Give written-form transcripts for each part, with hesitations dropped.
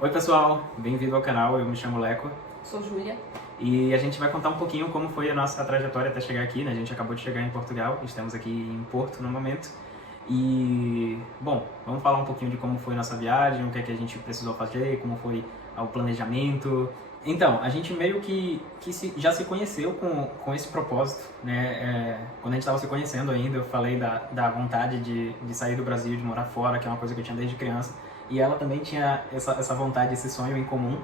Oi pessoal, bem-vindo ao canal, eu me chamo Leco Sou Júlia. e a gente vai contar um pouquinho como foi a nossa trajetória até chegar aqui, né? A gente acabou de chegar em Portugal, estamos aqui em Porto no momento e, bom, vamos falar um pouquinho de como foi a nossa viagem, o que é que a gente precisou fazer, como foi o planejamento. Então, a gente meio que já se conheceu com esse propósito, né? Quando a gente estava se conhecendo ainda, eu falei da vontade de sair do Brasil, de morar fora, que é uma coisa que eu tinha desde criança. E ela também tinha essa vontade, esse sonho em comum.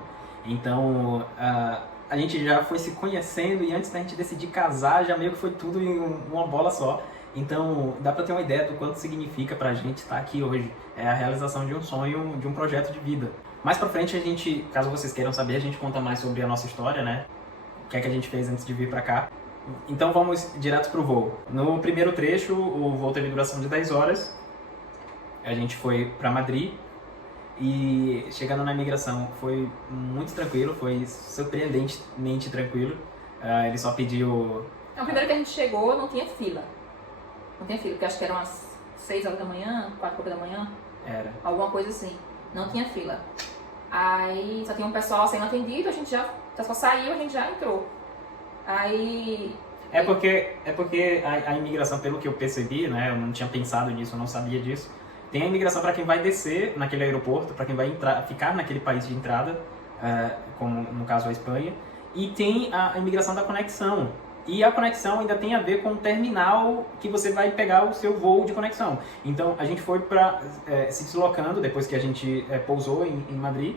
Então, a gente já foi se conhecendo e antes da gente decidir casar, já meio que foi tudo em uma bola só. Então, dá pra ter uma ideia do quanto significa pra gente estar aqui hoje. É a realização de um sonho, de um projeto de vida. Mais pra frente, a gente, caso vocês queiram saber, a gente conta mais sobre a nossa história, né? O que é que a gente fez antes de vir pra cá. Então, vamos direto pro voo. No primeiro trecho, o voo teve duração de 10 horas. A gente foi pra Madrid. E chegando na imigração foi muito tranquilo, foi surpreendentemente tranquilo. Ele só pediu... Então, primeiro que a gente chegou, não tinha fila. Não tinha fila, porque acho que eram umas 6 horas da manhã, 4 e pouco da manhã. Era. Alguma coisa assim. Não tinha fila. Aí só tinha um pessoal sendo atendido, a gente já só saiu, a gente já entrou. Aí... É porque a imigração, pelo que eu percebi, né, eu não tinha pensado nisso, eu não sabia disso. Tem a imigração para quem vai descer naquele aeroporto, para quem vai ficar naquele país de entrada, como no caso a Espanha, e tem a imigração da conexão. E a conexão ainda tem a ver com o terminal que você vai pegar o seu voo de conexão. Então a gente foi se deslocando, depois que a gente pousou em Madrid,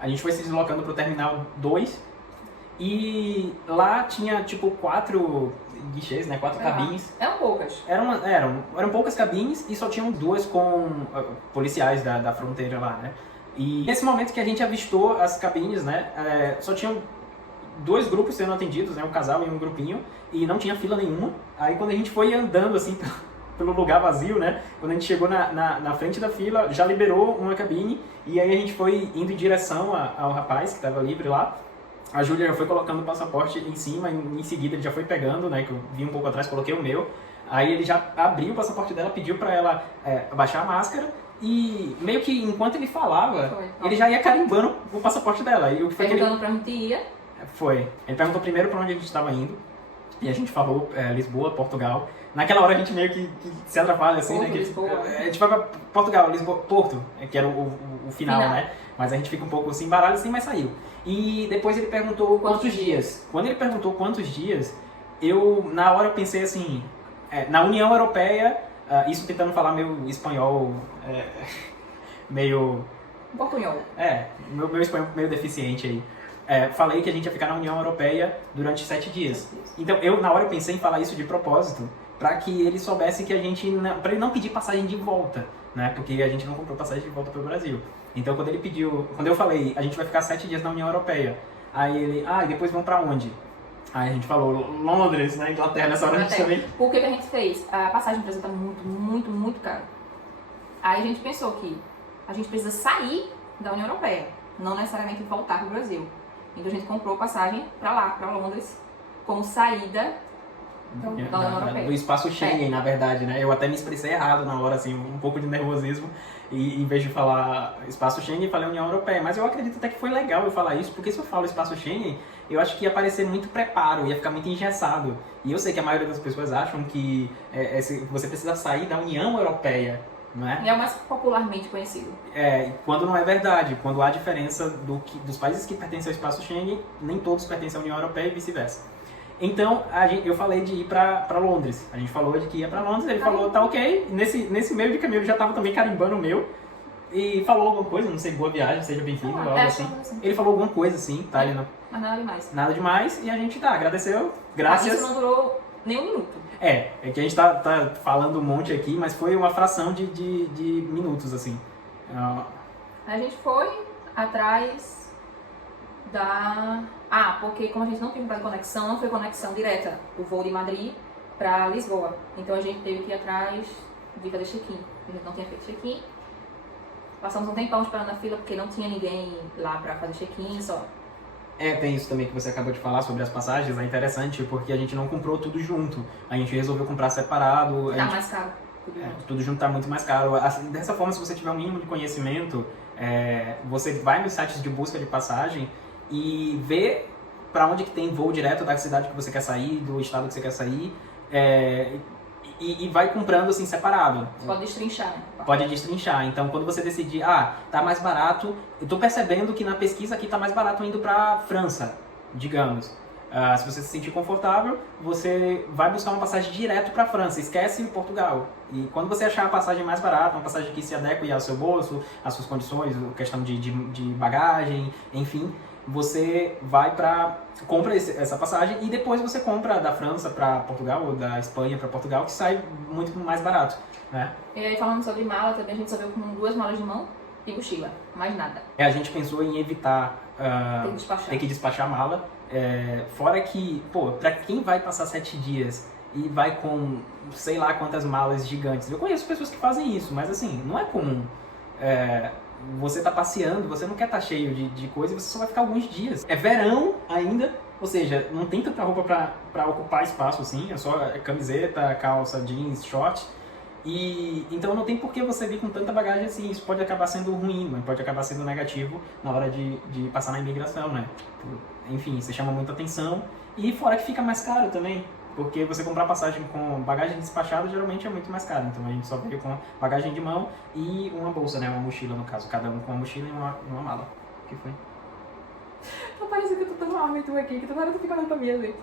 a gente foi se deslocando para o terminal 2, e lá tinha tipo 4 guichês, né? 4 cabines. Eram poucas. Eram poucas cabines e só tinham 2 com policiais da fronteira lá, né? E nesse momento que a gente avistou as cabines, né? Só tinham 2 grupos sendo atendidos, né? Um casal e um grupinho, e não tinha fila nenhuma. Aí quando a gente foi andando assim pelo lugar vazio, né? Quando a gente chegou na frente da fila, já liberou uma cabine, e aí a gente foi indo em direção ao rapaz que estava livre lá. A Júlia já foi colocando o passaporte em cima, em seguida ele já foi pegando, né, que eu vi um pouco atrás, coloquei o meu. Aí ele já abriu o passaporte dela, pediu pra ela abaixar a máscara, e meio que enquanto ele falava, ele já ia carimbando o passaporte dela. E o que foi perguntando pra onde ia. Foi. Ele perguntou primeiro pra onde a gente estava indo, e a gente falou Lisboa, Portugal. Naquela hora a gente meio que se atrapalha, assim, Porto, né? Lisboa. A gente vai pra Portugal, Lisboa, Porto, que era o final, né? Mas a gente fica um pouco assim, embaralhado assim, mas saiu. E depois ele perguntou quantos dias. Quando ele perguntou quantos dias, na hhora eu pensei assim, na União Europeia, isso tentando falar meu espanhol, meio... Portunhol. Meu espanhol meio deficiente aí. Falei que a gente ia ficar na União Europeia durante 7 dias. Então, na hora eu pensei em falar isso de propósito, para que ele soubesse que para ele não pedir passagem de volta, né? Porque a gente não comprou passagem de volta para o Brasil. Então, quando eu falei, a gente vai ficar 7 dias na União Europeia. Aí ele, e depois vão para onde? Aí a gente falou, Londres, na Inglaterra, nessa hora a gente também... Por que a gente fez? A passagem do Brasil tá muito, muito, muito cara. Aí a gente pensou que a gente precisa sair da União Europeia, não necessariamente voltar para o Brasil. Então a gente comprou passagem para lá, para Londres, como saída da União Europeia. Do espaço Schengen, na verdade, né? Eu até me expressei errado na hora, assim, um pouco de nervosismo. E em vez de falar espaço Schengen, falei União Europeia. Mas eu acredito até que foi legal eu falar isso, porque se eu falo espaço Schengen, eu acho que ia parecer muito preparo, ia ficar muito engessado. E eu sei que a maioria das pessoas acham que você precisa sair da União Europeia, não é? É o mais popularmente conhecido. Quando não é verdade, quando há diferença dos países que pertencem ao espaço Schengen, nem todos pertencem à União Europeia e vice-versa. Então, eu falei de ir pra Londres. A gente falou de que ia pra Londres, ele falou, tá ok. Nesse meio de caminho ele já tava também carimbando o meu. E falou alguma coisa, não sei, boa viagem, seja bem-vindo, algo assim. Ele falou alguma coisa assim, tá? Mas nada demais. Nada demais, e a gente agradeceu, graças. Isso não durou nem um minuto. É que a gente tá falando um monte aqui, mas foi uma fração de minutos, assim. A gente foi atrás da... porque como a gente não tinha comprado conexão, não foi conexão direta o voo de Madrid para Lisboa. Então a gente teve que ir atrás de fazer check-in. A gente não tinha feito check-in. Passamos um tempão esperando na fila porque não tinha ninguém lá para fazer check-in, só. Tem isso também que você acabou de falar sobre as passagens, é interessante porque a gente não comprou tudo junto. A gente resolveu comprar separado. Tá mais caro. Tudo junto tá muito mais caro. Assim, dessa forma, se você tiver um mínimo de conhecimento, Você vai nos sites de busca de passagem e vê para onde que tem voo direto da cidade que você quer sair, do estado que você quer sair, e vai comprando assim separado. Você pode destrinchar, né? Pode destrinchar. Então, quando você decidir, tá mais barato, eu tô percebendo que na pesquisa aqui tá mais barato indo para França, digamos. Se você se sentir confortável, você vai buscar uma passagem direto para França, esquece Portugal. E quando você achar a passagem mais barata, uma passagem que se adeque ao seu bolso, às suas condições, questão de bagagem, enfim, você compra essa passagem e depois você compra da França para Portugal ou da Espanha para Portugal, que sai muito mais barato, né? E aí, falando sobre mala, também a gente só veio com 2 malas de mão e mochila, mais nada. A gente pensou em evitar ter que despachar a mala. Fora que, pra quem vai passar 7 dias e vai com sei lá quantas malas gigantes, eu conheço pessoas que fazem isso, mas assim, não é comum. Você tá passeando, você não quer estar cheio de coisa, você só vai ficar alguns dias. É verão ainda, ou seja, não tem tanta roupa pra ocupar espaço assim, é só camiseta, calça, jeans, short. E então não tem por que você vir com tanta bagagem assim. Isso pode acabar sendo ruim, né? Pode acabar sendo negativo na hora de passar na imigração, né? Enfim, você chama muita atenção. E fora que fica mais caro também, porque você comprar passagem com bagagem despachada geralmente é muito mais caro. Então a gente só veio com bagagem de mão e uma bolsa, né? Uma mochila no caso, cada um com uma mochila e uma mala. O que foi? Não parece que eu tô tão mal e tu aqui, que toda hora tu fica olhando pra mim, assim.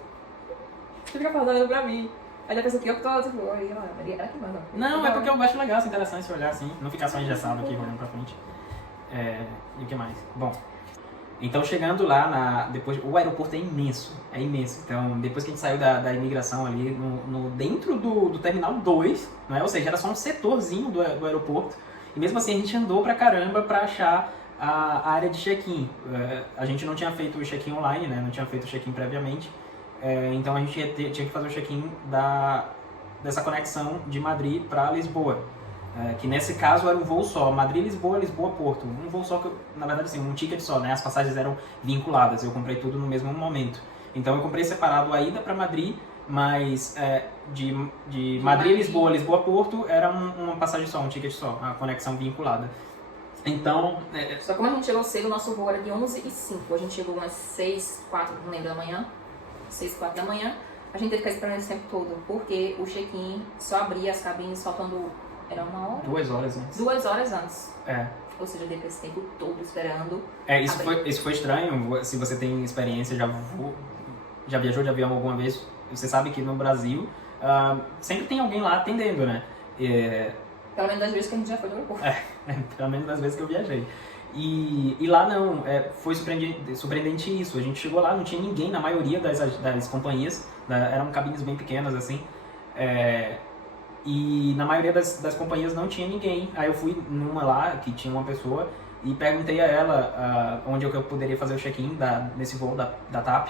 Tu fica falando pra mim. Aí já pensa que eu tô, tipo, ela que manda. Não, é porque eu acho legal, assim, interessante olhar assim, não ficar só engessado aqui olhando pra frente. E o que mais? Bom, então chegando lá, depois, o aeroporto é imenso. Então, depois que a gente saiu da imigração ali, dentro do Terminal 2, não é? Ou seja, era só um setorzinho do aeroporto. E mesmo assim a gente andou pra caramba pra achar a área de check-in. A gente não tinha feito o check-in online, né? Não tinha feito o check-in previamente. Então a gente tinha que fazer o check-in dessa conexão de Madrid para Lisboa, que nesse caso era um voo só, Madrid-Lisboa, Lisboa-Porto, um voo só, na verdade assim, um ticket só, né? As passagens eram vinculadas, eu comprei tudo no mesmo momento. Então eu comprei separado a ida para Madrid, mas de Madrid-Lisboa, Lisboa-Porto era uma passagem só, um ticket só, a conexão vinculada. Então... Só que como a gente chegou cedo, o nosso voo era de 11h05, a gente chegou umas 6h04, não lembro, da manhã. 6h04 da manhã, a gente teve que ficar esperando esse tempo todo, porque o check-in só abria as cabines faltando, era 1 hora? 2 horas antes. 2 horas antes. Ou seja, depois desse tempo todo esperando. Isso foi estranho, se você tem experiência, já viajou de avião alguma vez, você sabe que no Brasil sempre tem alguém lá atendendo, né? Pelo menos das vezes que a gente já foi no aeroporto. Pelo menos das vezes que eu viajei. E lá não, foi surpreendente isso. A gente chegou lá, não tinha ninguém na maioria das companhias, eram cabines bem pequenas assim, e na maioria das companhias não tinha ninguém. Aí eu fui numa lá que tinha uma pessoa e perguntei a ela onde eu poderia fazer o check-in nesse voo da TAP,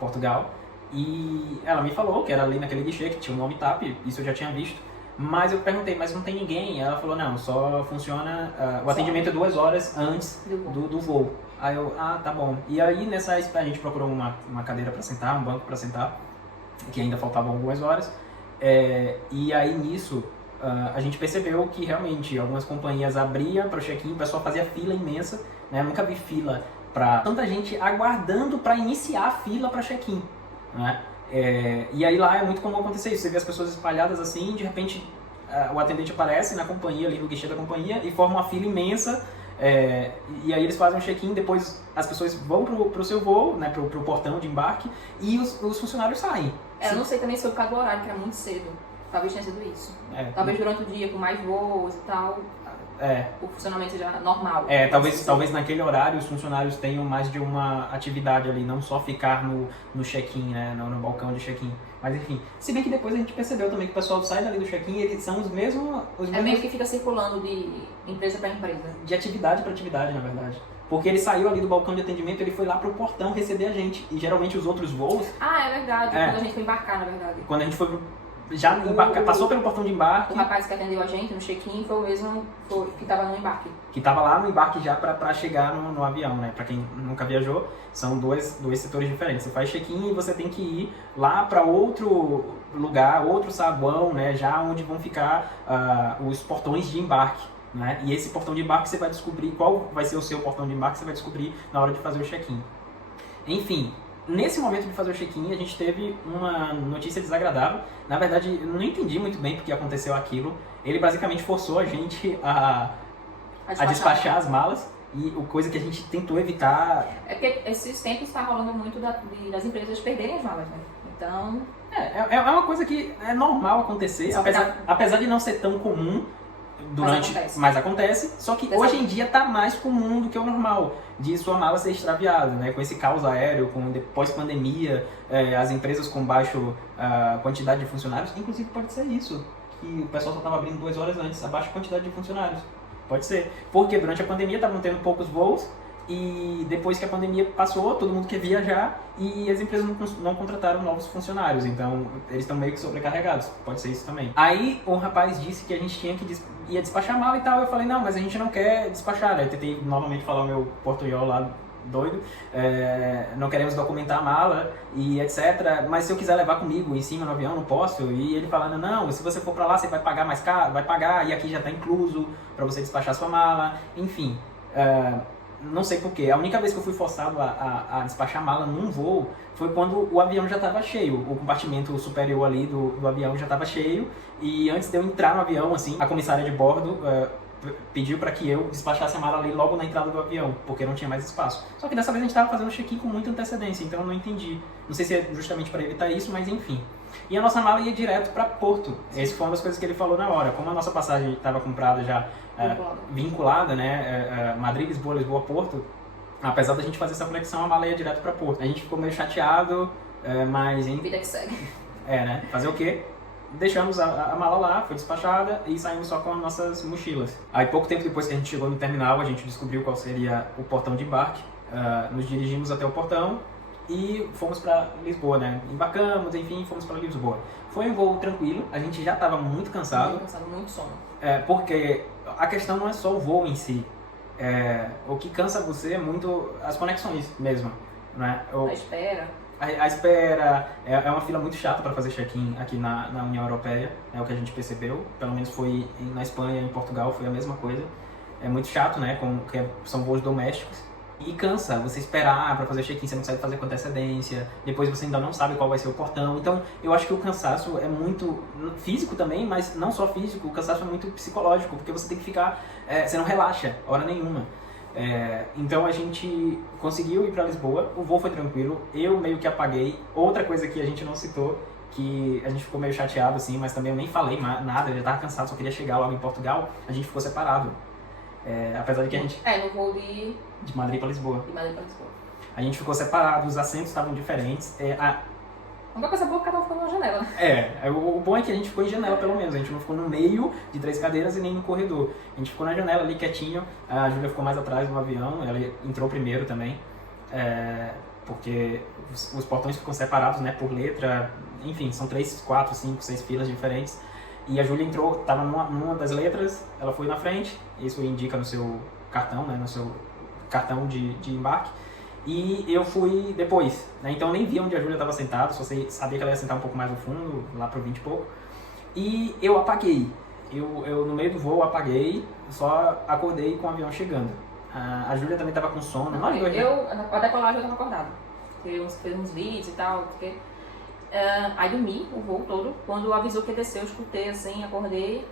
Portugal, e ela me falou que era ali naquele guichê que tinha o nome TAP, isso eu já tinha visto. Mas eu perguntei, mas não tem ninguém? Ela falou, não, só funciona, o atendimento é 2 horas antes do voo. Aí eu, tá bom. E aí a gente procurou uma cadeira para sentar, um banco para sentar, que ainda faltavam algumas horas. E aí nisso, a gente percebeu que realmente algumas companhias abriam para o check-in, o pessoal fazia fila imensa, né? Eu nunca vi fila para tanta gente aguardando para iniciar a fila para check-in, né? E aí lá é muito comum acontecer isso, você vê as pessoas espalhadas assim, de repente o atendente aparece na companhia, ali no guichê da companhia, e forma uma fila imensa, e aí eles fazem um check-in, depois as pessoas vão pro seu voo, né, pro portão de embarque, e os funcionários saem. Eu não sei também se foi por causa do horário, que era muito cedo, talvez tenha sido isso. Talvez durante o dia, com mais voos e tal, o funcionamento seja normal. Talvez naquele horário os funcionários tenham mais de uma atividade ali, não só ficar no check-in, né, no balcão de check-in. Mas enfim, se bem que depois a gente percebeu também que o pessoal sai dali do check-in e eles são os mesmos... meio que fica circulando de empresa para empresa. De atividade para atividade, na verdade. Porque ele saiu ali do balcão de atendimento, ele foi lá pro portão receber a gente. E geralmente os outros voos... É verdade, quando a gente foi embarcar, na verdade. Quando a gente foi passou pelo portão de embarque. O rapaz que atendeu a gente no check-in foi o mesmo que estava no embarque. Que estava lá no embarque já para chegar no avião, né? Para quem nunca viajou, são dois setores diferentes. Você faz check-in e você tem que ir lá para outro lugar, outro saguão, né? Já onde vão ficar os portões de embarque. né? E esse portão de embarque você vai descobrir qual vai ser o seu portão de embarque, você vai descobrir na hora de fazer o check-in. Enfim, nesse momento de fazer o check-in, a gente teve uma notícia desagradável. Na verdade, eu não entendi muito bem porque aconteceu aquilo. Ele basicamente forçou a gente a despachar as malas, e coisa que a gente tentou evitar. É porque esses tempos está rolando muito das empresas perderem as malas, né? Então... É uma coisa que é normal acontecer, apesar de não ser tão comum, mas acontece. Só que hoje em dia está mais comum do que o normal, de sua mala ser extraviada, né? Com esse caos aéreo, com pós-pandemia, as empresas com baixa quantidade de funcionários. Inclusive pode ser isso, que o pessoal só estava abrindo 2 horas antes, a baixa quantidade de funcionários. Pode ser, porque durante a pandemia estavam tendo poucos voos, e depois que a pandemia passou, todo mundo quer viajar e as empresas não contrataram novos funcionários, então eles estão meio que sobrecarregados, pode ser isso também. Aí o rapaz disse que a gente ia despachar mala e tal, eu falei, não, mas a gente não quer despachar, né? Eu tentei novamente falar o meu portunhol lá, doido, não queremos documentar a mala e etc, mas se eu quiser levar comigo em cima no avião, não posso. E ele falando, não, se você for pra lá, você vai pagar mais caro, vai pagar, e aqui já tá incluso pra você despachar sua mala, enfim. Não sei porquê. A única vez que eu fui forçado a despachar mala num voo foi quando o avião já estava cheio. O compartimento superior ali do avião já estava cheio. E antes de eu entrar no avião, assim, a comissária de bordo pediu para que eu despachasse a mala ali logo na entrada do avião, porque não tinha mais espaço. Só que dessa vez a gente estava fazendo o check-in com muita antecedência, então eu não entendi. Não sei se é justamente para evitar isso, mas enfim. E a nossa mala ia direto para Porto. Essa foi uma das coisas que ele falou na hora. Como a nossa passagem estava comprada já vinculada, né? Madrid, Lisboa, Lisboa, Porto. Apesar da gente fazer essa conexão, a mala ia direto para Porto. A gente ficou meio chateado, mas... Vida que segue. Né? Fazer o quê? Deixamos a mala lá, foi despachada e saímos só com as nossas mochilas. Aí pouco tempo depois que a gente chegou no terminal, a gente descobriu qual seria o portão de embarque. Nos dirigimos até o portão e fomos para Lisboa, né? Embarcamos, enfim, fomos para Lisboa. Foi um voo tranquilo, a gente já estava muito cansado. Muito cansado, muito sono. Porque a questão não é só o voo em si. O que cansa você é muito as conexões mesmo, né? A espera. A espera é uma fila muito chata para fazer check-in aqui na União Europeia, é o que a gente percebeu. Pelo menos foi na Espanha e em Portugal, foi a mesma coisa. É muito chato, né? São voos domésticos. E cansa você esperar para fazer check-in, você não sabe fazer com antecedência, depois você ainda não sabe qual vai ser o portão. Então, eu acho que o cansaço é muito físico também, mas não só físico, o cansaço é muito psicológico, porque você tem que ficar... você não relaxa, hora nenhuma. Então a gente conseguiu ir para Lisboa, o voo foi tranquilo, eu meio que apaguei. Outra coisa que a gente não citou, que a gente ficou meio chateado assim, mas também eu nem falei nada, eu já estava cansado, só queria chegar logo em Portugal, a gente ficou separado. Apesar de que a gente... no voo de Madrid para Lisboa. De Madrid para Lisboa. A gente ficou separado, os assentos estavam diferentes. Uma coisa boa é que cada um ficou numa janela, né? O bom é que a gente ficou em janela pelo menos, a gente não ficou no meio de 3 cadeiras e nem no corredor. A gente ficou na janela ali quietinho, a Júlia ficou mais atrás no avião, ela entrou primeiro também, porque os portões ficam separados, né, por letra, enfim, são 3, 4, 5, 6 filas diferentes. E a Júlia entrou, estava numa das letras, ela foi na frente, isso indica no seu cartão, né, no seu cartão de embarque. E eu fui depois, né? Então eu nem via onde a Júlia estava sentada, só sabia que ela ia sentar um pouco mais no fundo, lá pro 20 e pouco. E eu apaguei, eu no meio do voo apaguei, só acordei com o avião chegando. A Júlia também estava com sono, nós dois, né? A decolagem eu estava acordada, fiz uns vídeos e tal, porque... aí dormi o voo todo, quando avisou que ia descer eu escutei assim, acordei,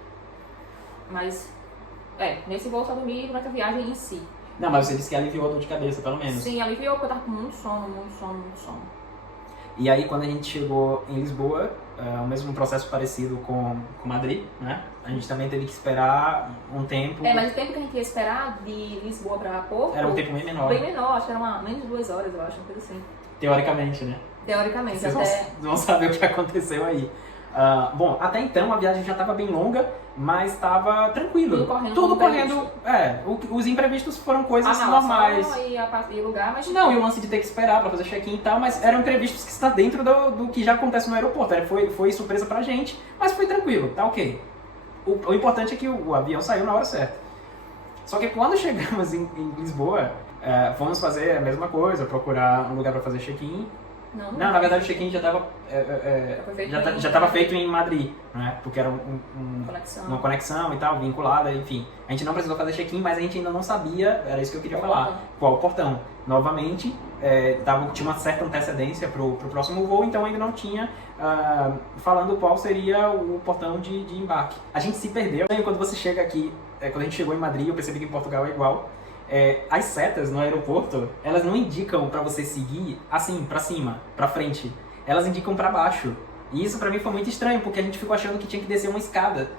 mas nesse voo eu só dormi durante a viagem em si. Não, mas você disse que aliviou a dor de cabeça, pelo menos. Sim, aliviou, porque eu tava com muito sono. E aí, quando a gente chegou em Lisboa, o mesmo processo parecido com Madrid, né? A gente também teve que esperar um tempo... mas o tempo que a gente ia esperar de Lisboa pra Porto... Era um tempo bem menor. Bem menor, acho que era menos de 2 horas, eu acho, uma coisa assim. Teoricamente, né? Teoricamente, Vocês vão saber o que aconteceu aí. Bom, até então a viagem já estava bem longa, mas estava tranquilo. Tudo correndo. Os imprevistos foram coisas normais. E lugar, mas... Não, e o lance de ter que esperar para fazer check-in e tal, mas eram imprevistos que está dentro do que já acontece no aeroporto. Foi surpresa pra gente, mas foi tranquilo, tá ok. O importante é que o avião saiu na hora certa. Só que quando chegamos em Lisboa, fomos fazer a mesma coisa, procurar um lugar para fazer check-in. Não, Não, na verdade o check-in já estava já estava feito em Madrid, né? Porque era uma conexão e tal, vinculada, enfim. A gente não precisou fazer check-in, mas a gente ainda não sabia, era isso que eu queria falar, qual o portão. Novamente, tinha uma certa antecedência pro próximo voo, então ainda não tinha falando qual seria o portão de embarque. A gente se perdeu. Quando você chega aqui, quando a gente chegou em Madrid, eu percebi que em Portugal é igual. As setas no aeroporto, elas não indicam para você seguir assim, para cima, para frente. Elas indicam para baixo. E isso para mim foi muito estranho, porque a gente ficou achando que tinha que descer uma escada.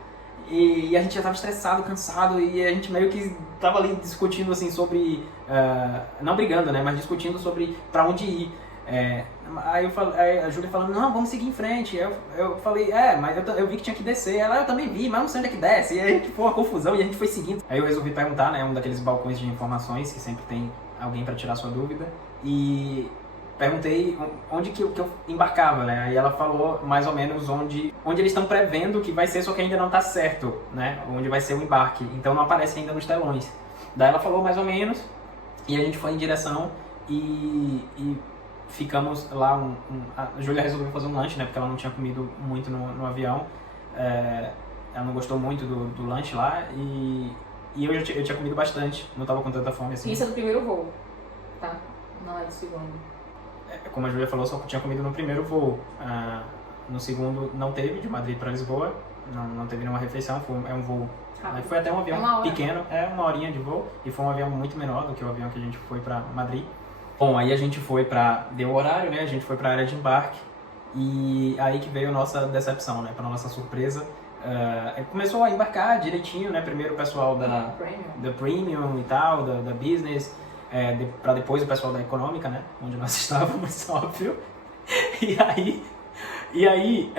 E a gente já estava estressado, cansado, e a gente meio que estava ali discutindo assim sobre... não brigando, né? Mas discutindo sobre para onde ir. Aí a Júlia falando, não, vamos seguir em frente. Eu falei, mas eu vi que tinha que descer. Ela, eu também vi, mas não sei onde é que desce. E aí, foi uma confusão e a gente foi seguindo. Aí eu resolvi perguntar, né, um daqueles balcões de informações que sempre tem alguém para tirar sua dúvida. E perguntei onde que eu embarcava, né? Aí ela falou mais ou menos onde eles estão prevendo que vai ser, só que ainda não está certo, né? Onde vai ser o embarque. Então não aparece ainda nos telões. Daí ela falou mais ou menos e a gente foi em direção e ficamos lá, a Júlia resolveu fazer um lanche, né, porque ela não tinha comido muito no avião, ela não gostou muito do lanche lá, e eu tinha comido bastante, não estava com tanta fome assim. Isso é do primeiro voo, tá? Não é do segundo. Como a Júlia falou, só tinha comido no primeiro voo, no segundo não teve, de Madrid para Lisboa, não teve nenhuma refeição, é um voo, foi até um avião pequeno, uma horinha de voo, e foi um avião muito menor do que o avião que a gente foi para Madrid. Bom, aí a gente foi deu o horário, né? A gente foi para a área de embarque e aí que veio a nossa decepção, né? Para nossa surpresa, começou a embarcar direitinho, né? Primeiro o pessoal da Premium e tal, da Business, para depois o pessoal da Econômica, né? Onde nós estávamos, óbvio. E aí,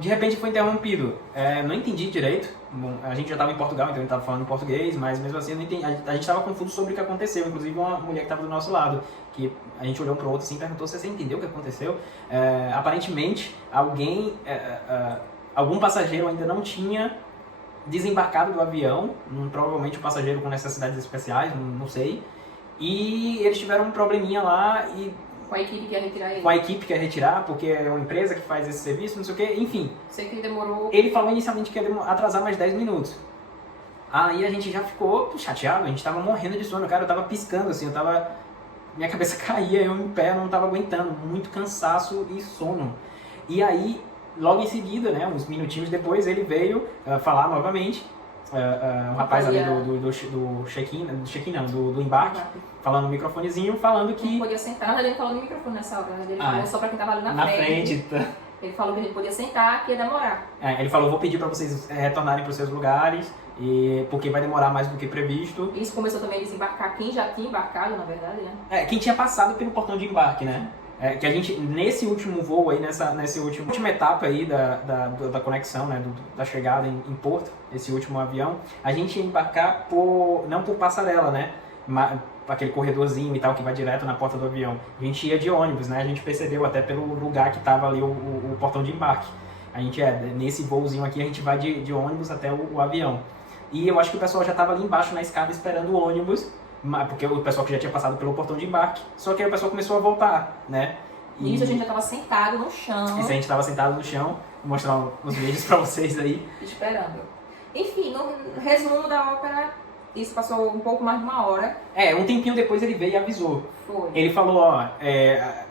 de repente foi interrompido. Não entendi direito. Bom, a gente já estava em Portugal, então a gente estava falando em português, mas mesmo assim a gente estava confuso sobre o que aconteceu. Inclusive uma mulher que estava do nosso lado, que a gente olhou para o outro assim e perguntou se você entendeu o que aconteceu. Aparentemente, algum passageiro ainda não tinha desembarcado do avião, provavelmente um passageiro com necessidades especiais, não sei. E eles tiveram um probleminha lá e... Com a equipe que ia retirar ele. Com a equipe que ia retirar, porque é uma empresa que faz esse serviço, não sei o quê, enfim. Sei que ele demorou... Ele falou inicialmente que ia atrasar mais 10 minutos. Aí a gente já ficou chateado, a gente tava morrendo de sono, cara, eu tava piscando assim, minha cabeça caía, eu em pé, eu não tava aguentando, muito cansaço e sono. E aí, logo em seguida, né, uns minutinhos depois, ele veio falar novamente, um rapaz ali do check-in, do embarque, falando no microfonezinho, falando que... Não podia sentar, ele falou no microfone nessa hora, ele falou só pra quem tava ali na frente. Ele falou que a gente podia sentar, que ia demorar. Ele falou, vou pedir pra vocês retornarem pros seus lugares, porque vai demorar mais do que previsto. Isso começou também a desembarcar quem já tinha embarcado, na verdade, né? Quem tinha passado pelo portão de embarque, né? Que a gente, nesse último voo aí, nessa última etapa aí da conexão, né, da chegada em Porto, esse último avião, a gente ia embarcar não por passarela, né, aquele corredorzinho e tal que vai direto na porta do avião. A gente ia de ônibus, né, a gente percebeu até pelo lugar que estava ali o portão de embarque. A gente nesse voozinho aqui, a gente vai de ônibus até o avião. E eu acho que o pessoal já estava ali embaixo na escada esperando o ônibus, porque o pessoal que já tinha passado pelo portão de embarque, só que aí o pessoal começou a voltar, né? E isso a gente já estava sentado no chão. Isso a gente estava sentado no chão, vou mostrar uns vídeos pra vocês aí. Esperando. Enfim, no resumo da ópera, isso passou um pouco mais de uma hora. Um tempinho depois ele veio e avisou. Foi. Ele falou,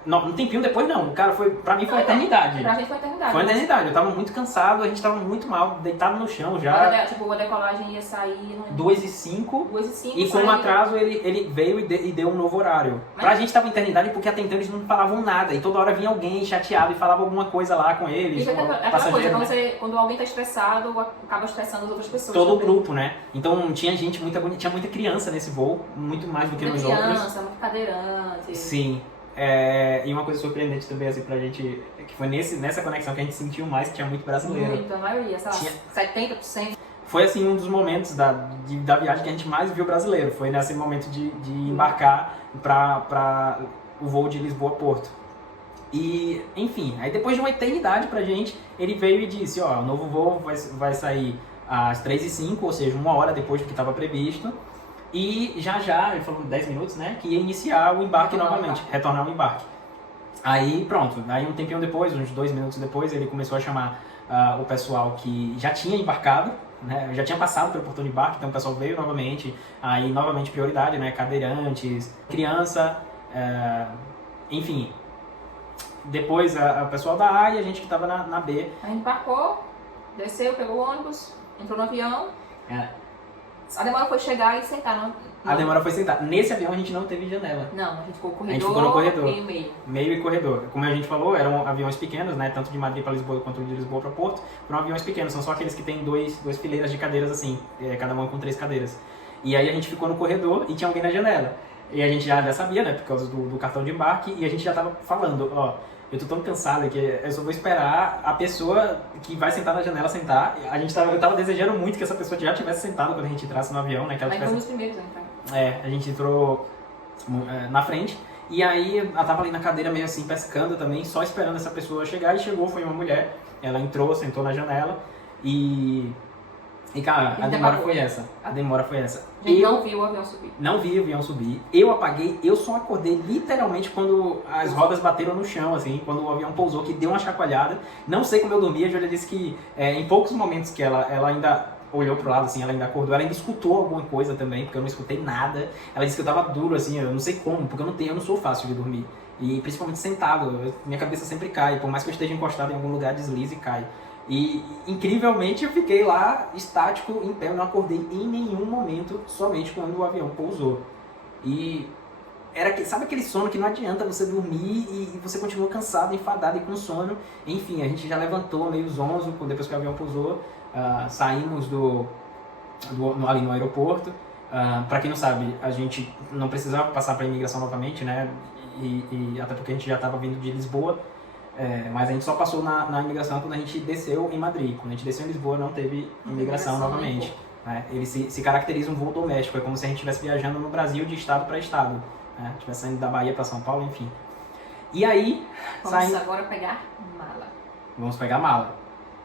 não, um tempinho depois não, cara, pra mim foi uma eternidade. Pra gente foi eternidade. Foi uma eternidade, eu tava muito cansado, a gente tava muito mal, deitado no chão já. A decolagem ia sair... 2h05. 2h05. E com um atraso ele veio e deu um novo horário. Pra gente tava eternidade porque até então eles não falavam nada. E toda hora vinha alguém chateado e falava alguma coisa lá com eles. E aquela coisa, quando alguém tá estressado, acaba estressando as outras pessoas. Todo o grupo, né? Então tinha gente, tinha muita criança nesse voo, muito mais do que nos outros. Criança, muito cadeirante. Sim. E uma coisa surpreendente também, assim, pra gente, que foi nessa conexão que a gente sentiu mais, que tinha muito brasileiro. Muito, a maioria, sei lá, 70%. Foi, assim, um dos momentos da viagem que a gente mais viu brasileiro. Foi nesse momento de embarcar para o voo de Lisboa a Porto. E, enfim, aí depois de uma eternidade pra gente, ele veio e disse, o novo voo vai sair às 3h05, ou seja, uma hora depois do que estava previsto. E já, ele falou 10 minutos, né, que ia iniciar o embarque novamente, retornar ao embarque. Aí pronto, aí um tempinho depois, uns 2 minutos depois, ele começou a chamar o pessoal que já tinha embarcado, né, já tinha passado pelo portão de embarque, então o pessoal veio novamente, aí novamente prioridade, né, cadeirantes, criança, enfim. Depois o pessoal da A e a gente que estava na B. A gente embarcou, desceu, pegou o ônibus, entrou no avião. A demora foi chegar e sentar A demora foi sentar. Nesse avião a gente não teve janela. Não, a gente ficou A gente ficou no corredor. E meio. Meio e corredor. Como a gente falou, eram aviões pequenos, né? Tanto de Madrid para Lisboa quanto de Lisboa para Porto. Foram aviões pequenos, são só aqueles que tem duas fileiras de cadeiras assim, cada uma com 3 cadeiras. E aí a gente ficou no corredor e tinha alguém na janela. E a gente já sabia, né? Por causa do cartão de embarque, e a gente já tava falando, ó, eu tô tão cansado que eu só vou esperar a pessoa que vai sentar na janela sentar. Eu tava desejando muito que essa pessoa já tivesse sentado quando a gente entrasse no avião, né? Que ela Mas tivesse... foi um dos primeiros a entrar. a gente entrou na frente. E aí ela tava ali na cadeira meio assim, pescando também, só esperando essa pessoa chegar. E chegou, foi uma mulher. Ela entrou, sentou na janela e cara, a demora foi essa. A demora foi essa. A gente não viu o avião subir. Não vi o avião subir. Eu apaguei, eu só acordei literalmente quando as rodas bateram no chão, assim, quando o avião pousou, que deu uma chacoalhada. Não sei como eu dormi, a Júlia disse que em poucos momentos que ela ainda olhou pro lado, assim, ela ainda acordou, ela ainda escutou alguma coisa também, porque eu não escutei nada. Ela disse que eu tava duro, assim, eu não sei como, porque eu não sou fácil de dormir. E principalmente sentado, minha cabeça sempre cai, por mais que eu esteja encostado em algum lugar, desliza e cai. E, incrivelmente, eu fiquei lá, estático, em pé, eu não acordei em nenhum momento, somente quando o avião pousou. E sabe aquele sono que não adianta você dormir e você continua cansado, enfadado e com sono. Enfim, a gente já levantou meio zonzo, depois que o avião pousou, saímos ali no aeroporto. Para quem não sabe, a gente não precisava passar para a imigração novamente, né? E até porque a gente já estava vindo de Lisboa. Mas a gente só passou na imigração quando a gente desceu em Madrid. Quando a gente desceu em Lisboa, não teve imigração novamente. Ele se caracteriza um voo doméstico, é como se a gente estivesse viajando no Brasil de estado para estado. Estivesse saindo da Bahia para São Paulo, enfim. E aí... Vamos agora pegar mala. Vamos pegar mala.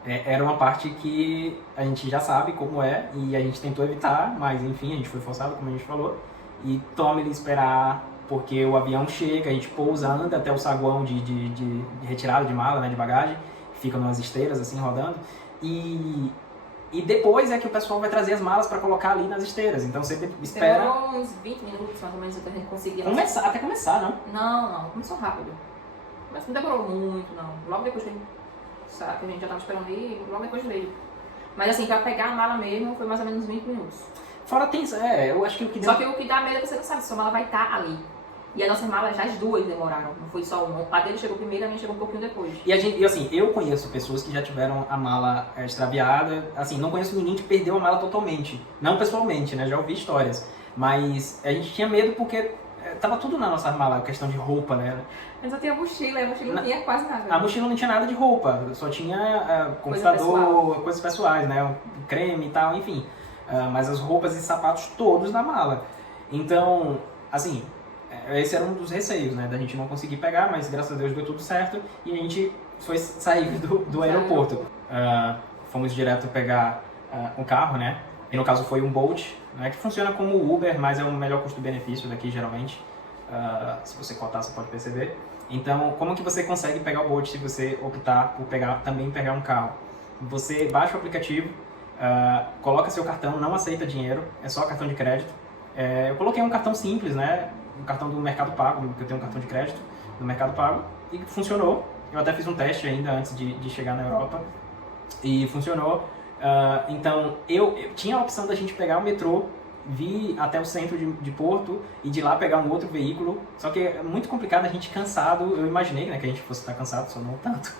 Era uma parte que a gente já sabe como é, e a gente tentou evitar, mas enfim, a gente foi forçado, como a gente falou. E tome ele esperar... Porque o avião chega, a gente pousa, anda até o saguão de retirada de mala, né, de bagagem, fica umas esteiras assim rodando, e depois é que o pessoal vai trazer as malas para colocar ali nas esteiras, então você espera... Demorou uns 20 minutos mais ou menos até a gente conseguir... Até começar, não? Não, começou rápido. Mas não demorou muito, não. Logo depois que a gente já tava esperando ir, logo depois veio. Mas assim, pra pegar a mala mesmo, foi mais ou menos 20 minutos. Fora tem... eu acho que o que... Só que o que dá medo é que você não sabe se sua mala vai estar ali. E as nossas malas, já as duas demoraram, não foi só uma. A dele chegou primeiro, a minha chegou um pouquinho depois. E assim, eu conheço pessoas que já tiveram a mala extraviada, assim, não conheço ninguém que perdeu a mala totalmente. Não pessoalmente, né, já ouvi histórias. Mas a gente tinha medo porque tava tudo na nossa mala, questão de roupa, né. Mas só tinha mochila, e a mochila não tinha quase nada. A mochila não tinha nada de roupa, só tinha computador, coisas pessoais, né, creme e tal, enfim. Mas as roupas e sapatos todos na mala. Então, assim... Esse era um dos receios, né, da gente não conseguir pegar, mas graças a Deus deu tudo certo e a gente foi sair do aeroporto. Fomos direto pegar um carro, né, e no caso foi um Bolt, né, que funciona como Uber, mas é o melhor custo-benefício daqui geralmente. Se você cotar, você pode perceber. Então, como que você consegue pegar o Bolt se você optar por também pegar um carro? Você baixa o aplicativo, coloca seu cartão, não aceita dinheiro, é só cartão de crédito. Eu coloquei um cartão simples, né? Um cartão do Mercado Pago, porque eu tenho um cartão de crédito do Mercado Pago, e funcionou. Eu até fiz um teste ainda antes de chegar na Europa, e funcionou. Então, eu tinha a opção da gente pegar o metrô, vir até o centro de Porto, e de lá pegar um outro veículo, só que é muito complicado, a gente cansado, eu imaginei, né, que a gente fosse estar cansado, só não tanto.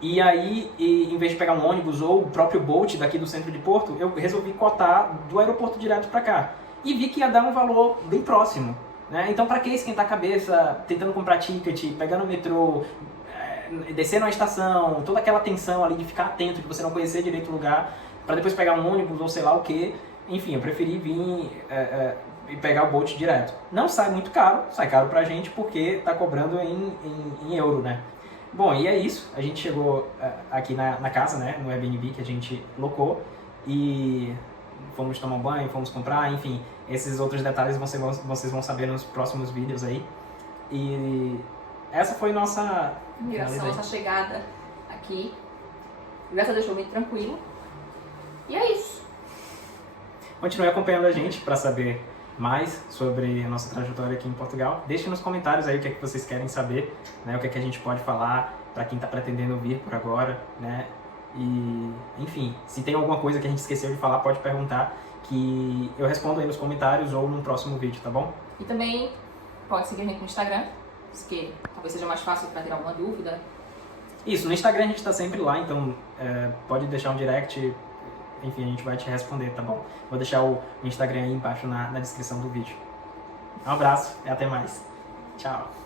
E aí, em vez de pegar um ônibus ou o próprio Bolt daqui do centro de Porto, eu resolvi cotar do aeroporto direto para cá. E vi que ia dar um valor bem próximo. Né? Então, para que esquentar a cabeça, tentando comprar ticket, pegando o metrô, descer na estação, toda aquela tensão ali de ficar atento, de você não conhecer direito o lugar, para depois pegar um ônibus ou sei lá o que. Enfim, eu preferi vir e pegar o Bolt direto. Não sai muito caro, sai caro pra gente porque tá cobrando em euro, né? Bom, e é isso. A gente chegou aqui na casa, né, no Airbnb que a gente locou e fomos tomar um banho, fomos comprar, enfim, esses outros detalhes vocês vão saber nos próximos vídeos aí. E essa foi nossa... Migração, nossa chegada aqui. Graças a Deus foi muito tranquilo. E é isso. Continue acompanhando a gente para saber mais sobre a nossa trajetória aqui em Portugal. Deixe nos comentários aí o que é que vocês querem saber, né? O que é que a gente pode falar para quem está pretendendo vir por agora, né? E, enfim, se tem alguma coisa que a gente esqueceu de falar, pode perguntar que eu respondo aí nos comentários ou num próximo vídeo, tá bom? E também pode seguir a gente no Instagram, que talvez seja mais fácil para tirar alguma dúvida. Isso, no Instagram a gente está sempre lá, então pode deixar um direct, enfim, a gente vai te responder, tá bom? Vou deixar o Instagram aí embaixo na descrição do vídeo. Um abraço e até mais. Tchau.